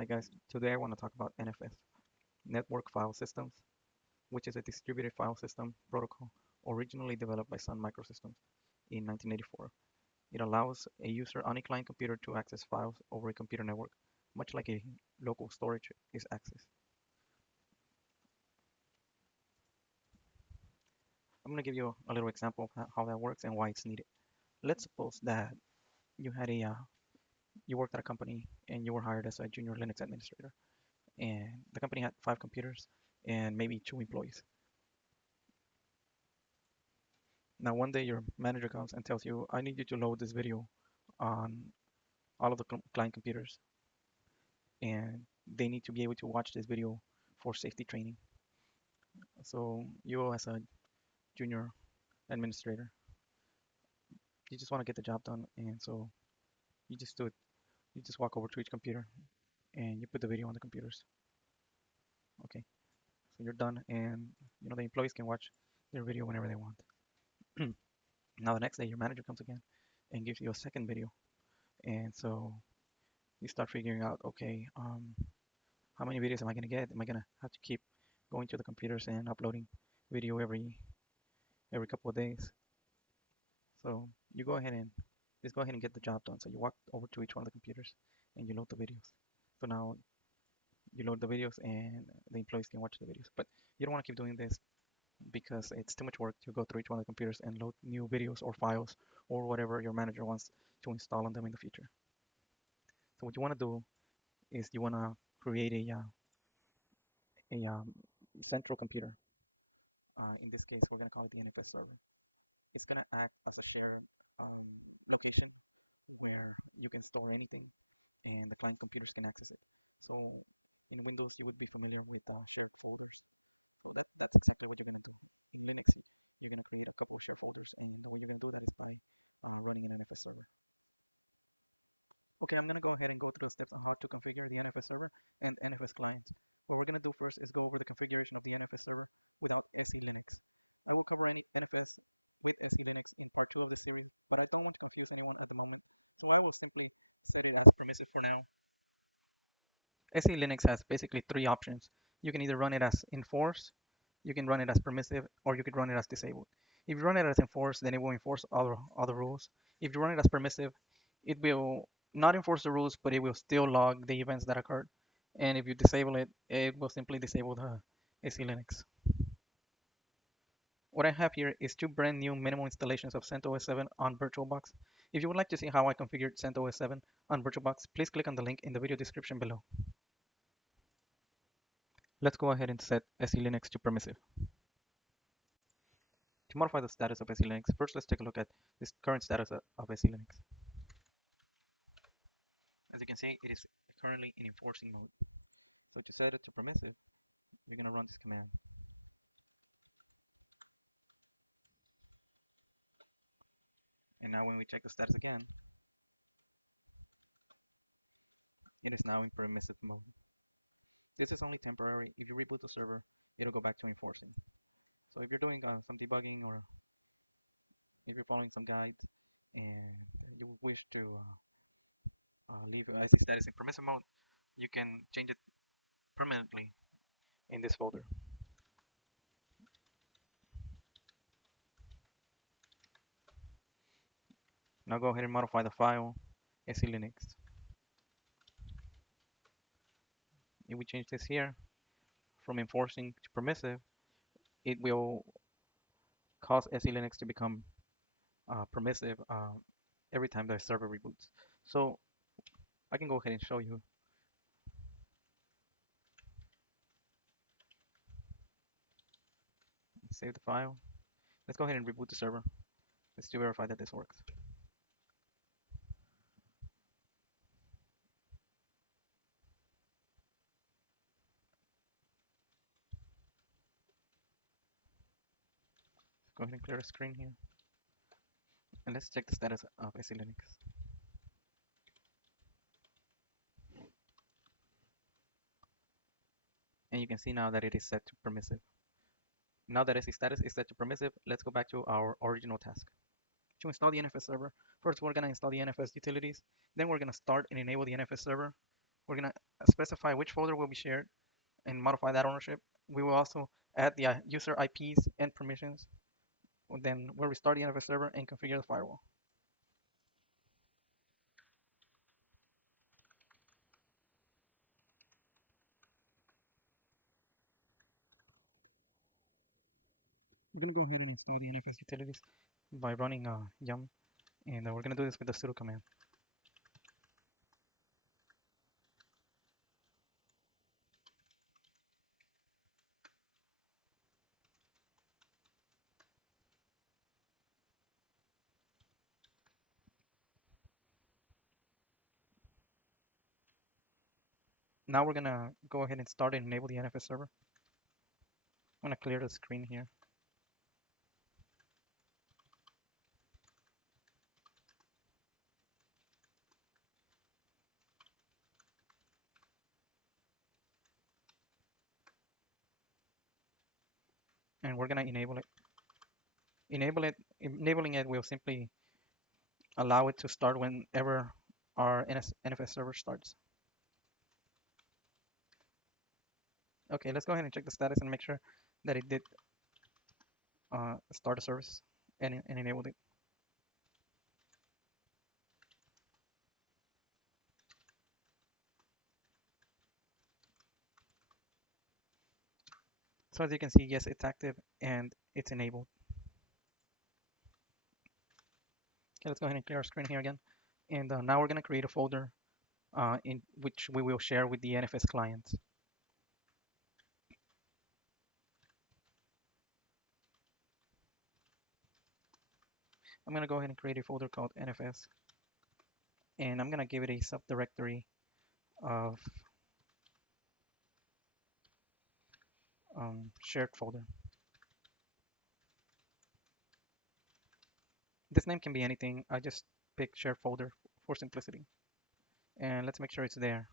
Hi guys, today I want to talk about NFS, Network File Systems, which is a distributed file system protocol originally developed by Sun Microsystems in 1984. It allows a user on a client computer to access files over a computer network, much like a local storage is accessed. I'm going to give you a little example of how that works and why it's needed. Let's suppose that you had you worked at a company and you were hired as a junior Linux administrator, and the company had 5 computers and maybe 2 employees. Now, one day your manager comes and tells you, I need you to load this video on all of the client computers, and they need to be able to watch this video for safety training. So you, as a junior administrator, you just want to get the job done, and so you just do it. You just walk over to each computer and you put the video on the computers. Okay, so you're done, and the employees can watch their video whenever they want. Now the next day your manager comes again and gives you a second video, and so you start figuring out, okay, how many videos am I going to get? Am I going to have to keep going to the computers and uploading video every couple of days? So you go ahead and just go ahead and get the job done. So you walk over to each one of the computers and you load the videos. So now you load the videos and the employees can watch the videos. But you don't want to keep doing this because it's too much work to go through each one of the computers and load new videos or files or whatever your manager wants to install on them in the future. So what you want to do is you want to create a central computer. In this case, we're going to call it the NFS server. It's going to act as a shared location where you can store anything and the client computers can access it. So in Windows, you would be familiar with shared folders. So that's exactly what you're going to do. In Linux, you're going to create a couple of shared folders, and the way you're going to do that is by running an NFS server. Okay, I'm going to go ahead and go through the steps on how to configure the NFS server and NFS client. What we're going to do first is go over the configuration of the NFS server without SE Linux. I will cover any NFS with SE Linux in part 2 of the series, but I don't want to confuse anyone at the moment, so I will simply set it as permissive for now. SE Linux has basically 3 options. You can either run it as enforce, you can run it as permissive, or you can run it as disabled. If you run it as enforce, then it will enforce other rules. If you run it as permissive, it will not enforce the rules, but it will still log the events that occurred. And if you disable it, it will simply disable the SE Linux. What I have here is 2 brand new minimal installations of CentOS 7 on VirtualBox. If you would like to see how I configured CentOS 7 on VirtualBox, please click on the link in the video description below. Let's go ahead and set SE Linux to permissive. To modify the status of SE Linux, first let's take a look at this current status of SE Linux. As you can see, it is currently in enforcing mode. So to set it to permissive, you're going to run this command. And now when we check the status again, it is now in permissive mode. This is only temporary. If you reboot the server, it'll go back to enforcing. So if you're doing some debugging, or if you're following some guides and you wish to leave SE status in permissive mode, you can change it permanently in this folder. Now go ahead and modify the file SE Linux. If we change this here from enforcing to permissive, it will cause SE Linux to become permissive every time the server reboots. So I can go ahead and show you. Save the file. Let's go ahead and reboot the server. Let's to verify that this works. Go ahead and clear the screen here. And let's check the status of SE Linux. And you can see now that it is set to permissive. Now that SE status is set to permissive, let's go back to our original task. To install the NFS server, first we're going to install the NFS utilities. Then we're going to start and enable the NFS server. We're going to specify which folder will be shared and modify that ownership. We will also add the user IPs and permissions. Then we'll restart the NFS server and configure the firewall. We're going to go ahead and install the NFS utilities by running yum, and we're going to do this with the sudo command. Now we're going to go ahead and start and enable the NFS server. I'm going to clear the screen here. And we're going to enable it. Enabling it will simply allow it to start whenever our NFS server starts. Okay, let's go ahead and check the status and make sure that it did start a service and enabled it. So as you can see, yes, it's active and it's enabled. Okay, let's go ahead and clear our screen here again. And now we're going to create a folder in which we will share with the NFS client. I'm going to go ahead and create a folder called NFS. And I'm going to give it a subdirectory of shared folder. This name can be anything. I just picked shared folder for simplicity. And let's make sure it's there.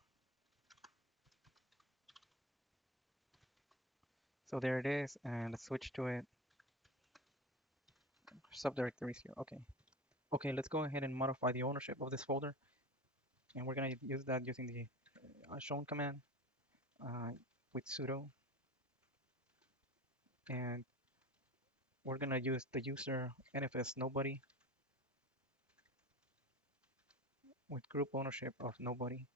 So there it is, and let's switch to it. Subdirectories here. Okay. Okay, let's go ahead and modify the ownership of this folder. And we're going to use that using the shown command with sudo. And we're going to use the user NFS nobody with group ownership of nobody.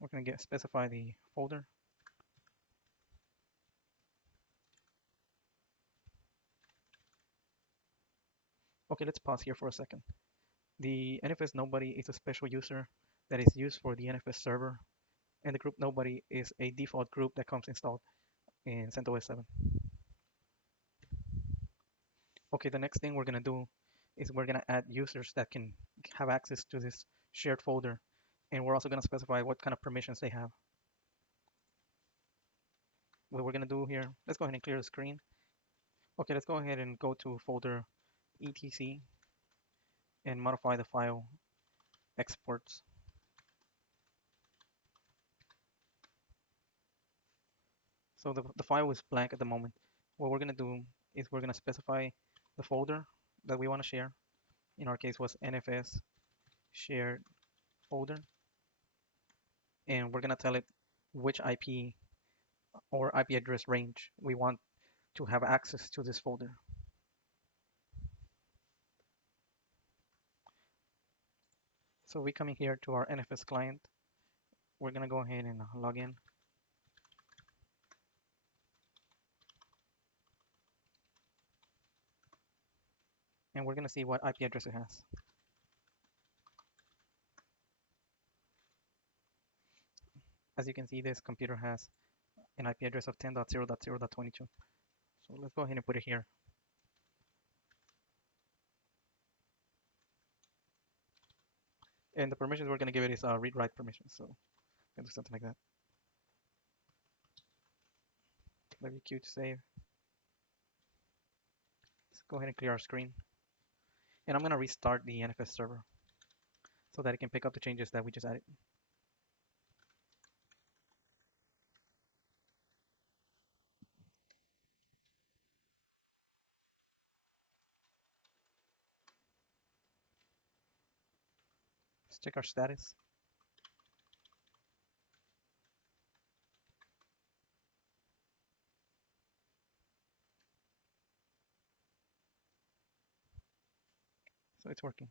We're going to specify the folder. Okay, let's pause here for a second. The NFS nobody is a special user that is used for the NFS server, and the group nobody is a default group that comes installed in CentOS 7. Okay, the next thing we're going to do is we're going to add users that can have access to this shared folder, and we're also going to specify what kind of permissions they have. What we're going to do here, let's go ahead and clear the screen. Okay, let's go ahead and go to folder etc and modify the file exports. So the file is blank at the moment. What we're going to do is we're going to specify the folder that we want to share. In our case was NFS shared folder. And we're going to tell it which IP or IP address range we want to have access to this folder. So we coming here to our NFS client. We're going to go ahead and log in. And we're going to see what IP address it has. As you can see, this computer has an IP address of 10.0.0.22. So let's go ahead and put it here. And the permissions we're going to give it is read-write permissions. So we'll do something like that. WQ to save. Let's go ahead and clear our screen. And I'm going to restart the NFS server so that it can pick up the changes that we just added. Let's check our status. So it's working.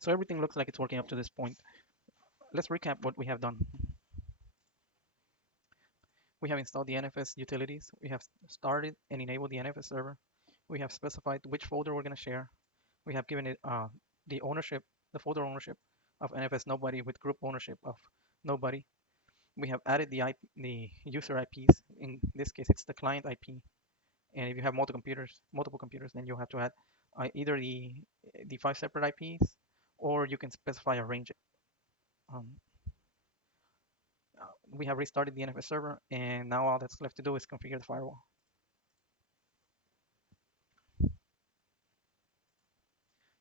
So everything looks like it's working up to this point. Let's recap what we have done. We have installed the NFS utilities. We have started and enabled the NFS server. We have specified which folder we're going to share. We have given it the ownership, the folder ownership of NFS Nobody with group ownership of Nobody. We have added the user IPs. In this case, it's the client IP. And if you have multiple computers, then you'll have to add either the 5 separate IPs, or you can specify a range. Um, we have restarted the NFS server, and now all that's left to do is configure the firewall.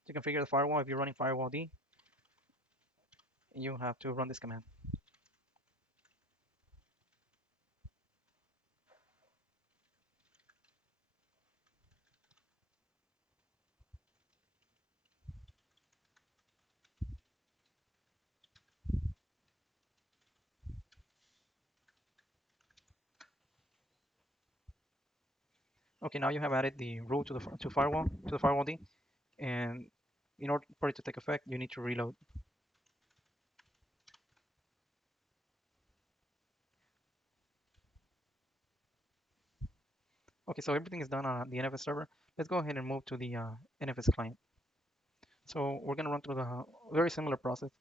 To configure the firewall, if you're running firewall D, you have to run this command. Okay, now you have added the rule to the firewall D, and in order for it to take effect, you need to reload. Okay, so everything is done on the NFS server. Let's go ahead and move to the NFS client. So we're going to run through the very similar process.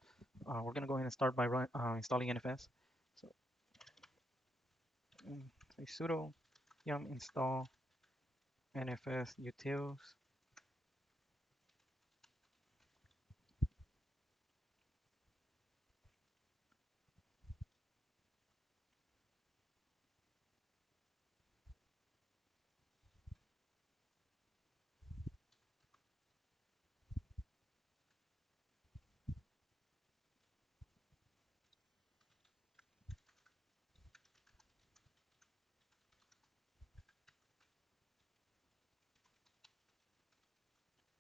We're going to go ahead and start by installing NFS. So say sudo yum install NFS utils.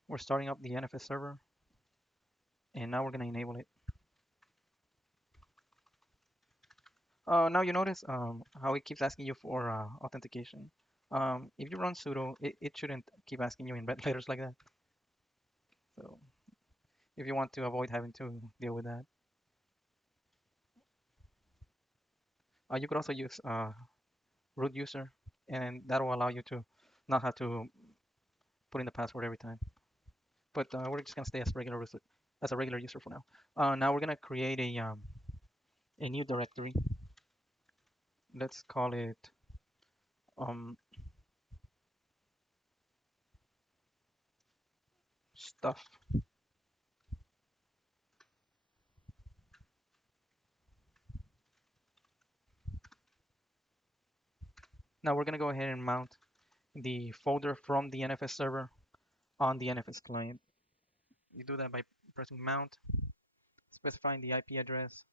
We're starting up the NFS server, and now we're going to enable it. Now you notice how it keeps asking you for authentication. If you run sudo, it shouldn't keep asking you in red letters like that. So if you want to avoid having to deal with that, you could also use root user, and that will allow you to not have to put in the password every time. But we're just gonna stay as a regular user for now. Now we're gonna create a new directory. Let's call it um, stuff. Now we're gonna go ahead and mount the folder from the NFS server on the NFS client. You do that by pressing mount, specifying the IP address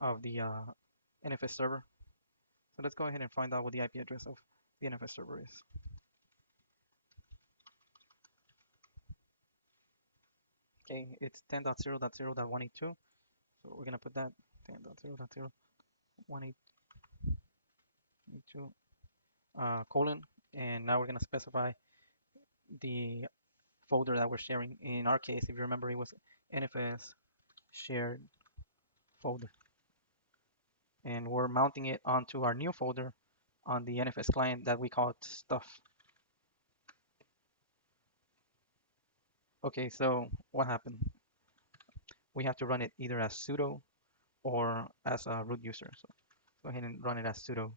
of the NFS server. So let's go ahead and find out what the IP address of the NFS server is. Okay, it's 10.0.0.182. So we're gonna put that 10.0.0.182 colon, and now we're gonna specify the folder that we're sharing. In our case, if you remember, it was NFS shared folder, and we're mounting it onto our new folder on the NFS client that we call stuff. Okay, so what happened? We have to run it either as sudo or as a root user. So go ahead and run it as sudo.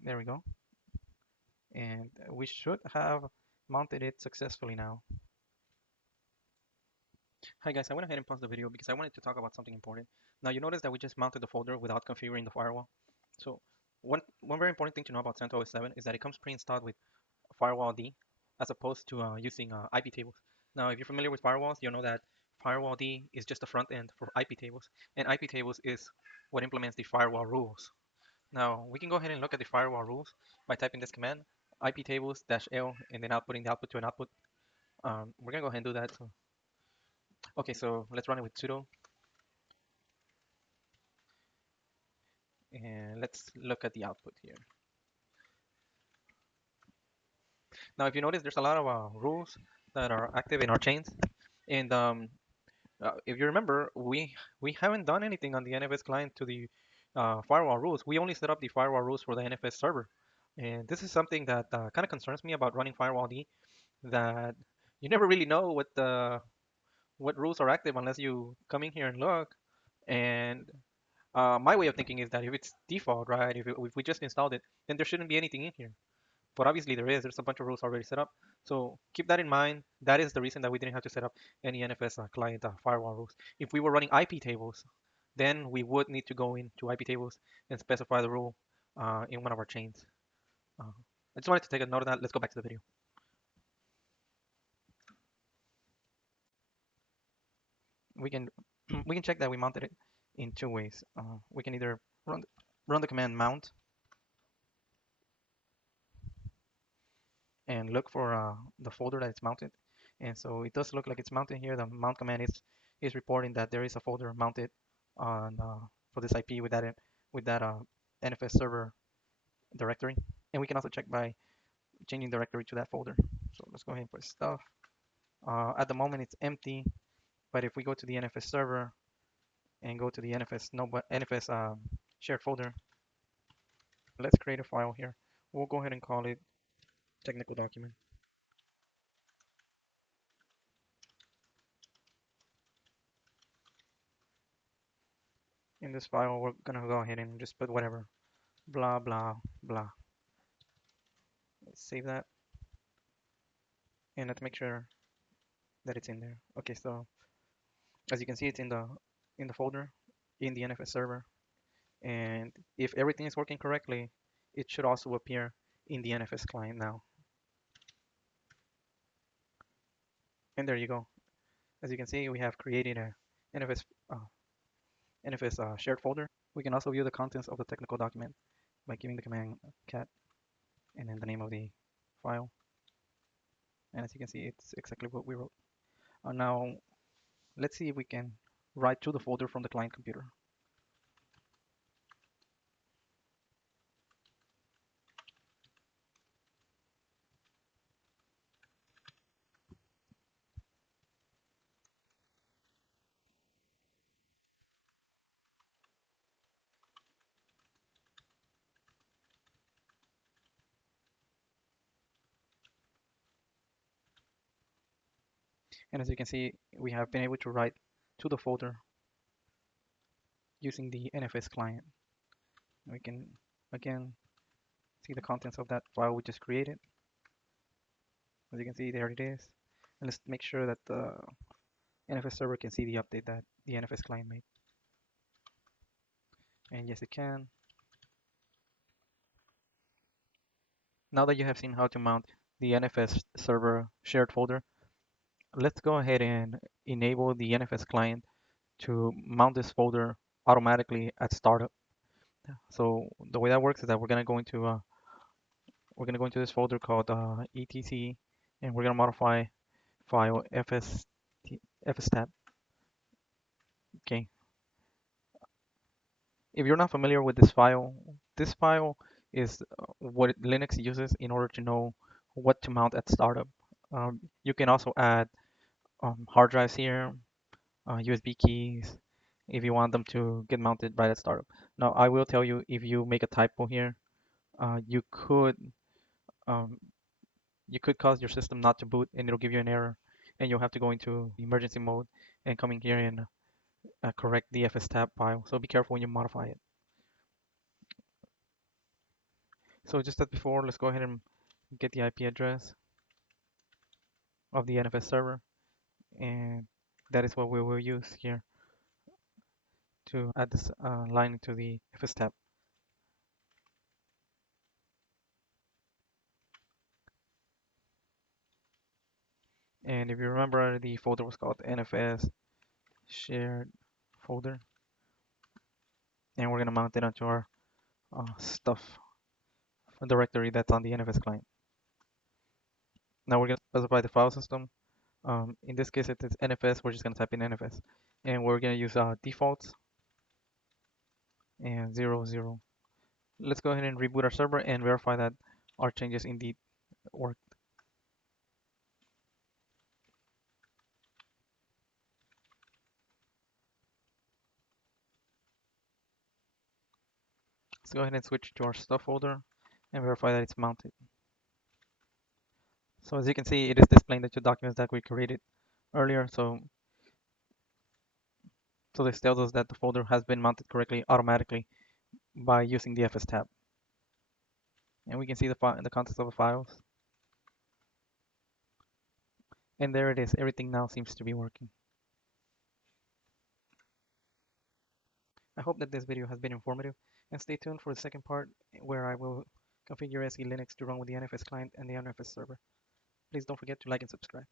There we go. And we should have mounted it successfully now. Hi guys, I went ahead and paused the video because I wanted to talk about something important. Now you notice that we just mounted the folder without configuring the firewall. So one very important thing to know about CentOS 7 is that it comes pre-installed with firewall D as opposed to using IP tables. Now if you're familiar with firewalls, you'll know that firewall D is just the front end for IP tables, and IP tables is what implements the firewall rules. Now we can go ahead and look at the firewall rules by typing this command, IP tables dash L and then outputting the output to an output. We're gonna go ahead and do that. So, okay, so let's run it with sudo and let's look at the output here. Now, if you notice, there's a lot of rules that are active in our chains, and if you remember, we haven't done anything on the NFS client to the firewall rules. We only set up the firewall rules for the NFS server, and this is something that kind of concerns me about running firewall D, that you never really know what rules are active unless you come in here and look. And my way of thinking is that if it's default, right, if we just installed it, then there shouldn't be anything in here. But obviously there is. There's a bunch of rules already set up. So keep that in mind. That is the reason that we didn't have to set up any NFS client firewall rules. If we were running IP tables, then we would need to go into IP tables and specify the rule in one of our chains. I just wanted to take a note of that. Let's go back to the video. We can we can check that we mounted it in two ways. We can either run the command mount and look for the folder that it's mounted. And so it does look like it's mounted here. The mount command is reporting that there is a folder mounted on for this IP with that NFS server directory. And we can also check by changing directory to that folder. So let's go ahead and put stuff. At the moment it's empty, but if we go to the NFS server and go to the NFS shared folder, let's create a file here. We'll go ahead and call it technical document. In this file, we're gonna go ahead and just put whatever, blah, blah, blah. Let's save that. And let's make sure that it's in there. Okay, so as you can see, it's in the folder in the NFS server. And if everything is working correctly, it should also appear in the NFS client now. And there you go. As you can see, we have created a NFS shared folder. We can also view the contents of the technical document by giving the command cat and then the name of the file. And as you can see, it's exactly what we wrote. Now, let's see if we can write to the folder from the client computer. And as you can see, we have been able to write to the folder using the NFS client. We can, again, see the contents of that file we just created. As you can see, there it is. And let's make sure that the NFS server can see the update that the NFS client made. And yes, it can. Now that you have seen how to mount the NFS server shared folder, let's go ahead and enable the NFS client to mount this folder automatically at startup. So the way that works is that we're gonna go into this folder called etc, and we're gonna modify file fstab. Okay. If you're not familiar with this file is what Linux uses in order to know what to mount at startup. You can also add hard drives here, USB keys, if you want them to get mounted right at startup. Now, I will tell you, if you make a typo here, you could um, cause your system not to boot, and it'll give you an error, and you'll have to go into emergency mode and come in here and correct the fstab file. So be careful when you modify it. So just as before, let's go ahead and get the IP address of the NFS server, and that is what we will use here to add this line to the fstab. And if you remember, the folder was called NFS shared folder, and we're gonna mount it onto our stuff directory that's on the NFS client. Now we're going to specify the file system. In this case, it is NFS. We're just going to type in NFS. And we're going to use defaults and 00. Let's go ahead and reboot our server and verify that our changes indeed work. Let's go ahead and switch to our stuff folder and verify that it's mounted. So as you can see, it is displaying the two documents that we created earlier. So this tells us that the folder has been mounted correctly automatically by using the FS tab. And we can see the contents of the files. And there it is. Everything now seems to be working. I hope that this video has been informative, and stay tuned for the second part where I will configure SE Linux to run with the NFS client and the NFS server. Please don't forget to like and subscribe.